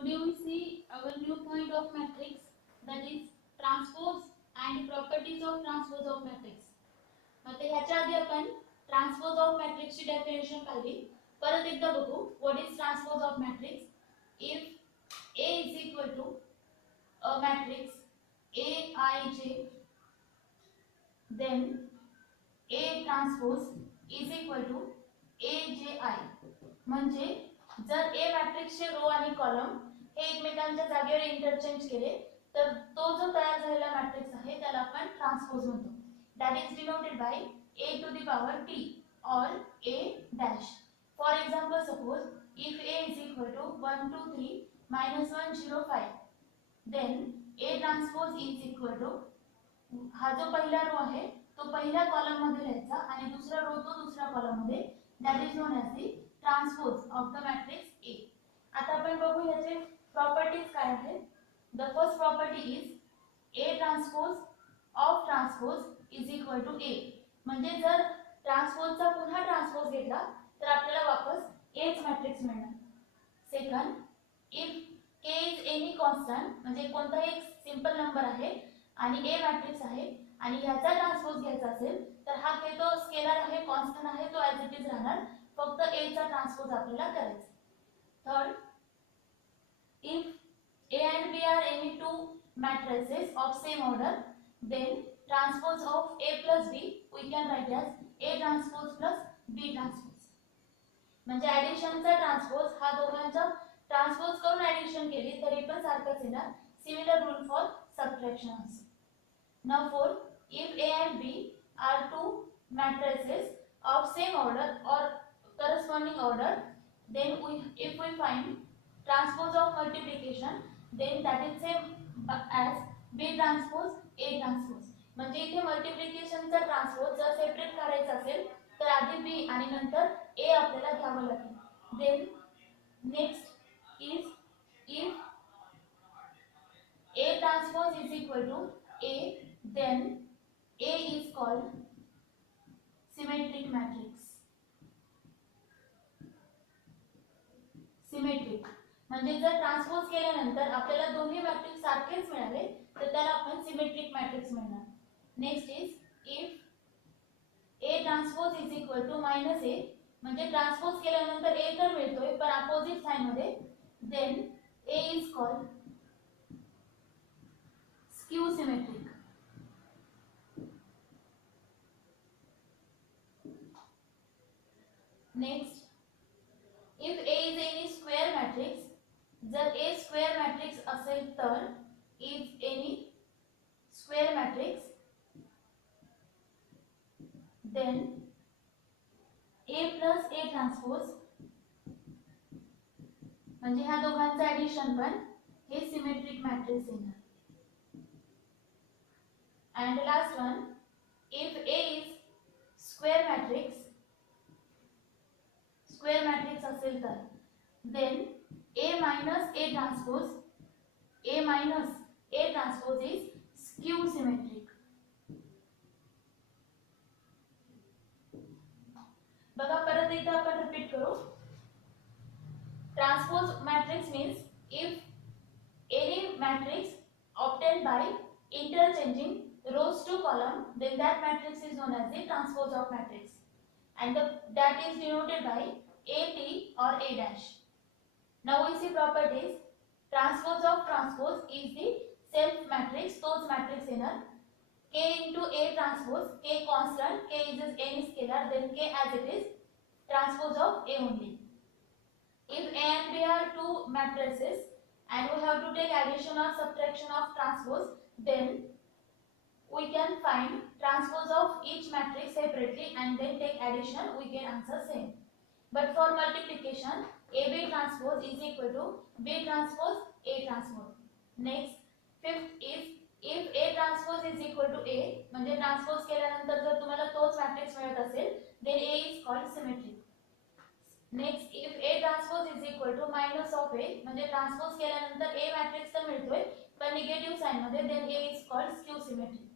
Today we see our new point of matrix, that is transpose and properties of transpose of matrix. आता ह्याच्या आधी आपण transpose of matrix ची definition पाहिली. परत एकदा बघू what is transpose of matrix. If A is equal to a matrix Aij, then A transpose is equal to Aji. म्हणजे जर A मॅट्रिक्सचे रो आणि कॉलम हे एकमेकांच्या जागेवर इंटरचेंज केले तर तो जो तयार झालेला मॅट्रिक्स आहे त्याला आपण ट्रान्सपोज म्हणतो. That is denoted by a to the power t or a dash. For example, suppose if a is equal to 1 2 3 minus 1 0 5, then a transpose is equal to, हा जो पहिला रो आहे तो पहिल्या कॉलम मध्ये लिहायचा आणि दुसरा रो तो दुसऱ्या कॉलम मध्ये. That is known as the transpose of the matrix A. आता आपण बघू याचे प्रॉपर्टीज काय आहेत. The first property is A transpose of transpose is equal to A. म्हणजे जर ट्रान्सपोजचा पुन्हा ट्रान्सपोज घेतला तर आपल्याला वापस Aच मॅट्रिक्स मिळणार. Second, if K is any constant म्हणजे कोणताही एक सिंपल नंबर आहे आणि A मॅट्रिक्स आहे आणि ह्याचा ट्रान्सपोज घ्यायचा असेल तर हा K तो स्केलर आहे, कॉन्स्टंट आहे, तो ॲज इट इज राहणार, फक्त A चा ट्रान्सपोज आपल्याला करायचा. Third, if A and B are any two matrices of same order, then transpose of A plus B we can write as A transpose plus B transpose. म्हणजे ॲडिशनचा transpose हा दोघांचा transpose करून addition केली तरी पण सारखंच येणार. Similar rule for subtraction also. Now four, if A and B are two matrices of same order or corresponding order, then if we find transpose of multiplication, then that is same as B transpose A transpose. म्हणजे इथे मल्टिप्लिकेशनचा transpose जर separate करायचा असेल तर आधी B आणि नंतर A आपल्याला घ्यावं लागेल. Then next is if A transpose is equal to A, then A is called symmetric matrix. Symmetric म्हणजे जर ट्रान्सपोज केल्यानंतर आपल्याला दोन्ही मॅट्रिक्स सारखेच मिळाले तर त्याला आपण सिमेट्रिक मॅट्रिक्स म्हणणार. Next is if A transpose is equal to minus A, म्हणजे ट्रान्सपोज केल्यानंतर A तर मिळतोय पण अपोजिट साइन मध्ये, then A is called skew symmetric. Next, if A is any square matrix, जर A square matrix असेल तर if any square matrix, then A plus A transpose, म्हणजे ह्या दोघांचं ॲडिशन पण हे सिमेट्रिक मॅट्रिक्स येणार. And last one, if A is square matrix, square matrix असेल तर then A minus A transpose, A minus A transpose is skew symmetric. बघा परत एकदा आपण रिपीट करू. Transpose matrix means if any matrix obtained by interchanging rows to column, then that matrix is known as the transpose of matrix, and that is denoted by AT or A dash. Now we see properties. Transpose of transpose is the self matrix, तोच matrix येणार. K into A transpose, K constant, K is any scalar, then K as it is, transpose of A only. If A and B are two matrices and we have to take addition or subtraction of transpose, then we can find transpose of each matrix separately and then take addition, we get answer same. But for multiplication, AB transpose is equal to B transpose A transpose. Next, fifth is if A transpose is equal to A, म्हणजे transpose केल्यानंतर जर तुम्हाला तोच matrix मिळत असेल then A is called symmetric. Next, if A transpose is equal to minus of A, म्हणजे transpose केल्यानंतर A matrix तर मिळतोय पण निगेटिव्ह साइन मध्ये, then A is called skew symmetric.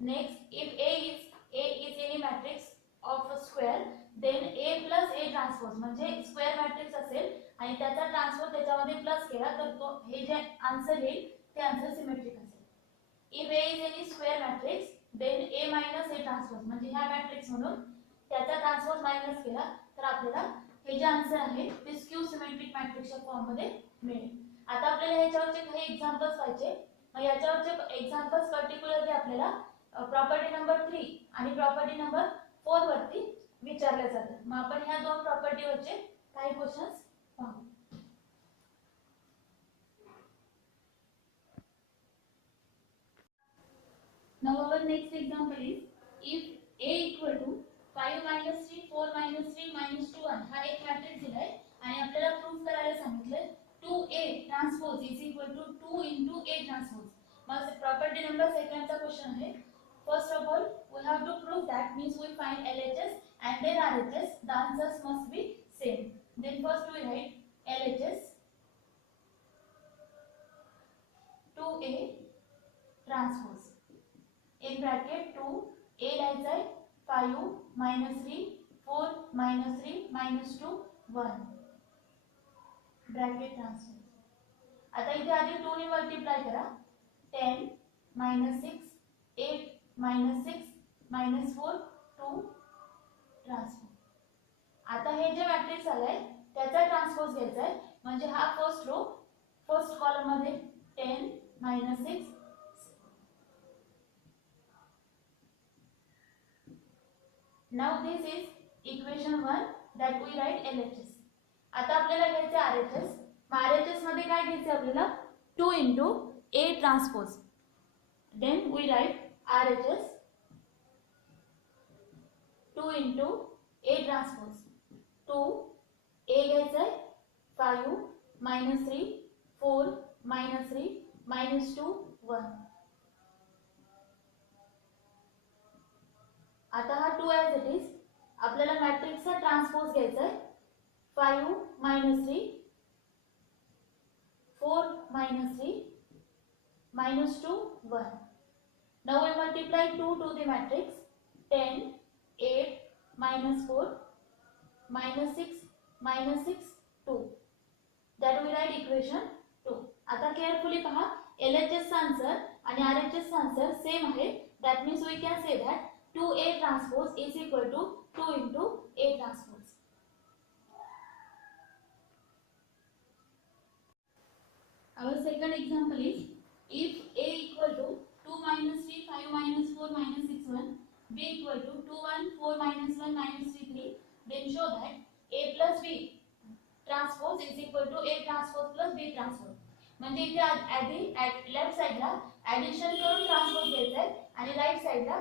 Next, if A is any matrix of a square, then A plus A transpose, म्हणजे square matrix असेल आणि त्याचा ट्रान्सपोज त्याच्यामध्ये प्लस केला तर तो हे जे आन्सर येईल ते आन्सर सिमेट्रिक असेल. If A is any square matrix then A minus A transpose म्हणजे ह्या मॅट्रिक्स म्हणून त्याचा ट्रान्सपोज मायनस केला तर आपल्याला हे जे आन्सर आहे ते स्क्यू सिमेट्रिक मॅट्रिक्सच्या फॉर्म मध्ये मिळेल. आता आपल्याला ह्याच्यावरचे काही एक्झाम्पल्स पाहिजे. मग याच्यावरचे एक्झाम्पल्स पर्टिक्युलरली आपल्याला प्रॉपर्टी नंबर 3 आणि प्रॉपर्टी नंबर 4 वरती विचारले जातात. मग आपण ह्या दोन प्रॉपर्टीवरचे काही क्वेश्चन्स पाहू. Now our next example is if A equal to 5 minus 3 4 minus 3 minus 2 1 हा एक मॅट्रिक्स दिलाय आणि आपल्याला प्रूफ करायला सांगितलंय 2A transpose is equal to 2 into A transpose. मग प्रॉपर्टी नंबर सेकंडचा क्वेश्चन आहे. First of all we have to prove that means we find LHS and then RHS. The answers must be same. Then first we write LHS 2A transpose in bracket 2 A लिहायचा आहे 5 minus 3 4 minus 3 minus 2 1 bracket transpose. आता इथे आधी 2 ने multiply करा 10 minus 6 8 minus 6 minus 4 2 transpose. आता हे जे मॅट्रिक्स आलाय त्याचा ट्रान्सपोज घ्यायचा आहे म्हणजे हा फर्स्ट रो फर्स्ट कॉलम मध्ये 10 minus 6 Now this is equation 1 that we write LHS. आता आपल्याला घ्यायचे RHS. RHS मध्ये काय घ्यायचे आपल्याला 2 into A transpose. Then we write RHS 2 into A transpose. 2 A घ्यायचा आहे 5 minus 3 4 minus 3 minus 2 1. आता हा 2 ॲज इट इज आपल्याला मॅट्रिक्सचा ट्रान्सपोज घ्यायचा आहे 5 minus 3 4 minus 3 minus 2 1. Now we multiply 2 to the matrix 10 8 minus 4 minus 6 minus 6 2. That we write equation 2. आता carefully पहा LHS चा आन्सर आणि RHS चा आन्सर सेम आहे. That means we can say that 2A transpose is equal to 2 into A transpose. Our second example is if A equal to 2 minus 3 5 minus 4 minus 6 1 B equal to 2 1 4 minus 1 minus 3 3 then show that A plus B transpose is equal to A transpose plus B transpose. म्हणजे इथे आधी left साइडला addition करून transpose घ्यायचा आहे आणि right साइडला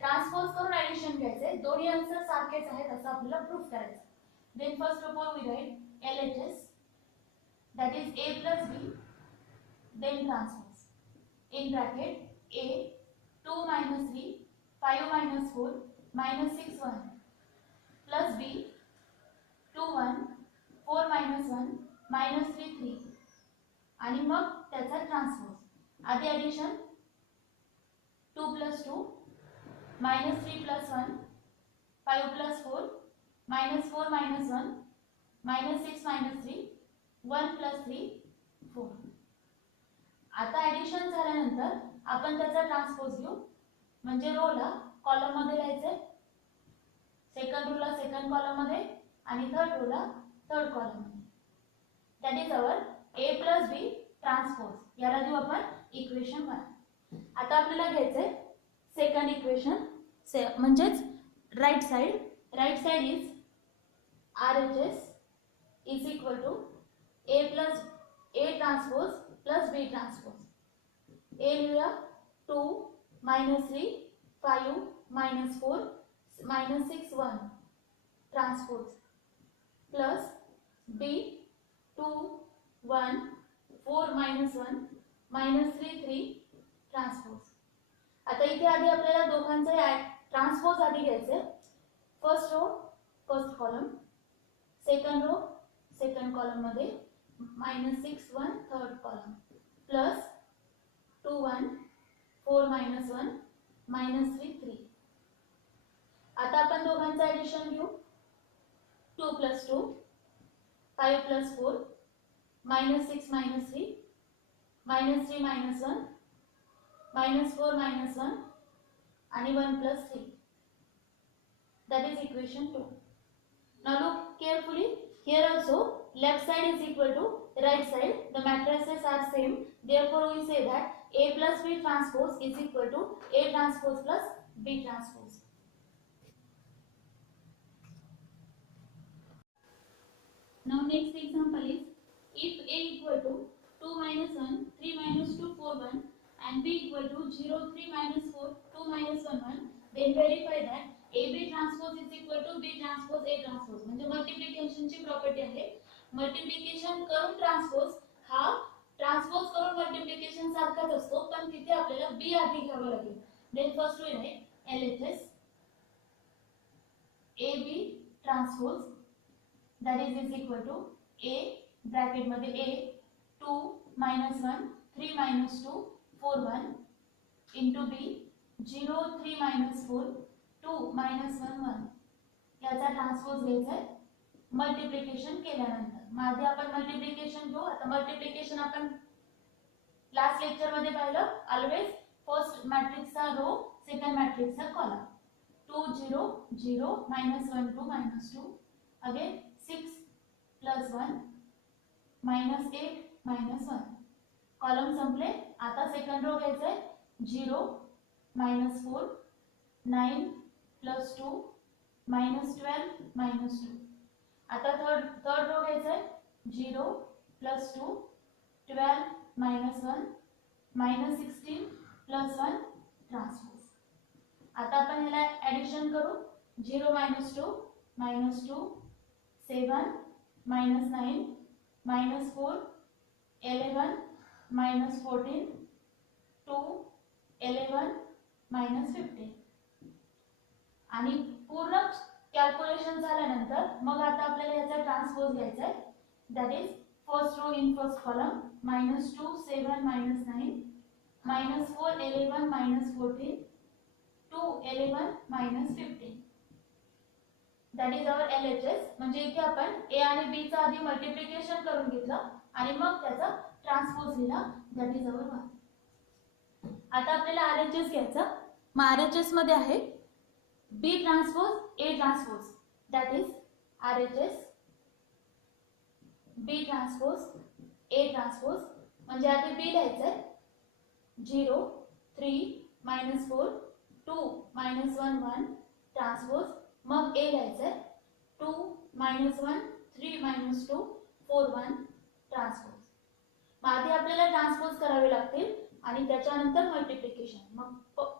transpose करून ऍडिशन घ्यायचे. दोन्ही आन्सर सारखेच आहेत असं आपल्याला प्रूफ करायचं. Then first of all we write LHS that is A plus B then transpose in bracket A 2 minus 3 5 minus 4 minus 6 1 plus B 2 1 4 minus 1 minus 3 3 आणि मग त्याचा ट्रान्सपोज. आधी addition 2 plus 2 minus 3 plus 1 5 plus 4 minus 4 minus 1 minus 6 minus 3 1 plus 3 4. आता addition झाल्यानंतर आपण त्याचा transpose घेऊ म्हणजे रोला कॉलम मध्ये लिहायचे सेकंड रोला सेकंड कॉलम मध्ये आणि थर्ड रोला थर्ड कॉलम मध्ये. That is our A plus B transpose. याला देऊ आपण इक्वेशन 1. आता आपल्याला घ्यायचंय सेकंड इक्वेशन म्हणजेच right side is RHS is equal to A plus A transpose plus B transpose. A लिहूया 2 minus 3 5 minus 4 minus 6 1 transpose plus B 2 1 4 minus 1 minus 3 3 transpose. आता इथे आधी आपल्याला दोघांचे ट्रान्सपोज आधी घ्यायचे. First row first column second row second column मध्ये -6 1 third column plus 2 1 4 minus 1 minus 3 3. आता आपण दोघांचे ऍडिशन घेऊ 2 plus 2 5 plus 4 minus 6 minus 3 minus 3 minus 1 minus 4 minus 1 and 1 plus 3. That is equation 2. Now look carefully. Here also left side is equal to right side. The matrices are same. Therefore we say that A plus B transpose is equal to A transpose plus B transpose. Now next example is if A equal to 2 minus 1, 3 minus 2, 4, 1 and B equal to 0, 3 minus 4, 2 minus 1, 1, then verify that AB transpose is equal to B transpose A transpose. म्हणजे multiplication ची property आहे. Multiplication करून transpose हा transpose करून multiplication सारखाच असतो, पण तिथे आपल्याला B आधी घ्यावं लागेल. देन फर्स्ट वे आहे LHS AB transpose that is equal to A bracket मध्ये A 2 minus 1 3 minus 2 4 1 into B 0 3 minus 4 2 minus 1 1 याचा ट्रान्सपोज घ्यायचा आहे मल्टिप्लिकेशन केल्यानंतर. आधी आपण मल्टिप्लिकेशन घेऊ. आता मल्टिप्लिकेशन आपण लास्ट लेक्चर मध्ये पाहिलं. ऑलवेज फर्स्ट मॅट्रिक्सचा रो सेकंड मॅट्रिक्सचा column. 2 0 0 minus 1 2 minus 2 again 6 plus 1 minus 8 minus 1 column संपले. आता सेकंड रो घ्यायचा आहे 0 minus 4 9 plus 2 minus 12 minus 2. आता थर्ड रो घ्यायचा आहे 0 plus 2 12 minus 1 minus 16 plus 1 transpose. आता आपण ह्याला ऍडिशन करू. 0 minus 2 minus 2 7 minus 9 minus 4 11 minus 14 2 11 minus 15 आणि पूर्ण कॅल्क्युलेशन झाल्यानंतर मग आता आपल्याला याचा ट्रान्सपोज घ्यायचा आहे. That is first row in first column -2 7 -9 -4 11 -14 2 11 -15. That is our LHS. म्हणजे इथे आपण A आणि B चा आधी मल्टिप्लिकेशन करून घेतलं आणि मग त्याचा ट्रान्सपोज लिहिला. दॅट इज आवर 1. आता आपल्याला RHS घ्यायचा. मग RHS मध्ये आहे B transpose A transpose. That is RHS B transpose A transpose. म्हणजे आधी B लिहायचं आहे 0 3 -4 2 -1 1 ट्रान्सपोज. मग A लिहायचं आहे 2 -1 3 -2 4 1 ट्रान्सपोज. आधी आपल्याला ट्रान्सपोज करावे लागतील आणि त्याच्यानंतर मल्टिप्लिकेशन. मग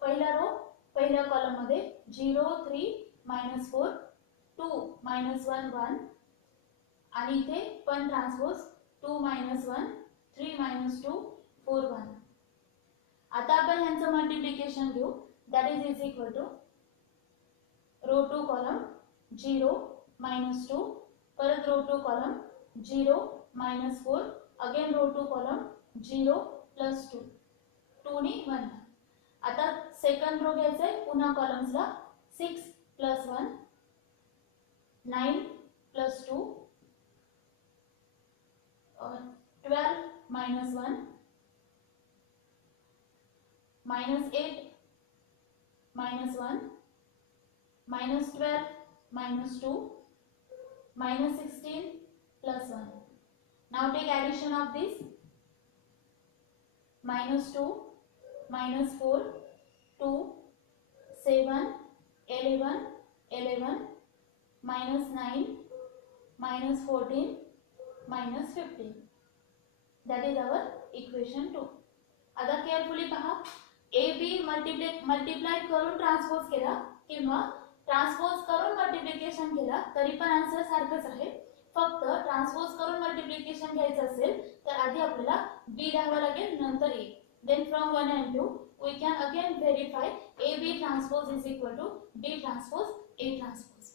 पहिला रो पहिल्या कॉलम मध्ये 0 3 -4 2 -1 1 आणि इथे पण ट्रान्सपोज 2 -1 3 -2 4 1. आता आपण यांचं मल्टिप्लिकेशन घेऊ. That is equal to row two column 0 -2 परत row two column 0 -4 again row two column 0 plus 2 2 नी 1. आता सेकंड रो घ्यायचा आहे पुन्हा कॉलम्सला 6 plus 1 9 plus 2 12 minus 1 -8 minus 1 -12 minus 2 -16 plus 1. Now take addition of this. -2 -4 2 7 11 11 -9 -14 -15. That is our equation 2. आता carefully पहा. AB multiply करून transpose केला किंवा ट्रान्सपोज करून मल्टिप्लिकेशन केला तरी पण आन्सर सारखंच आहे. फक्त ट्रान्सपोज करून मल्टिप्लिकेशन घ्यायचं असेल तर आधी आपल्याला B लिहावं लागेल नंतर A. Then from 1 and 2 we can again verify AB transpose is equal to B transpose A transpose.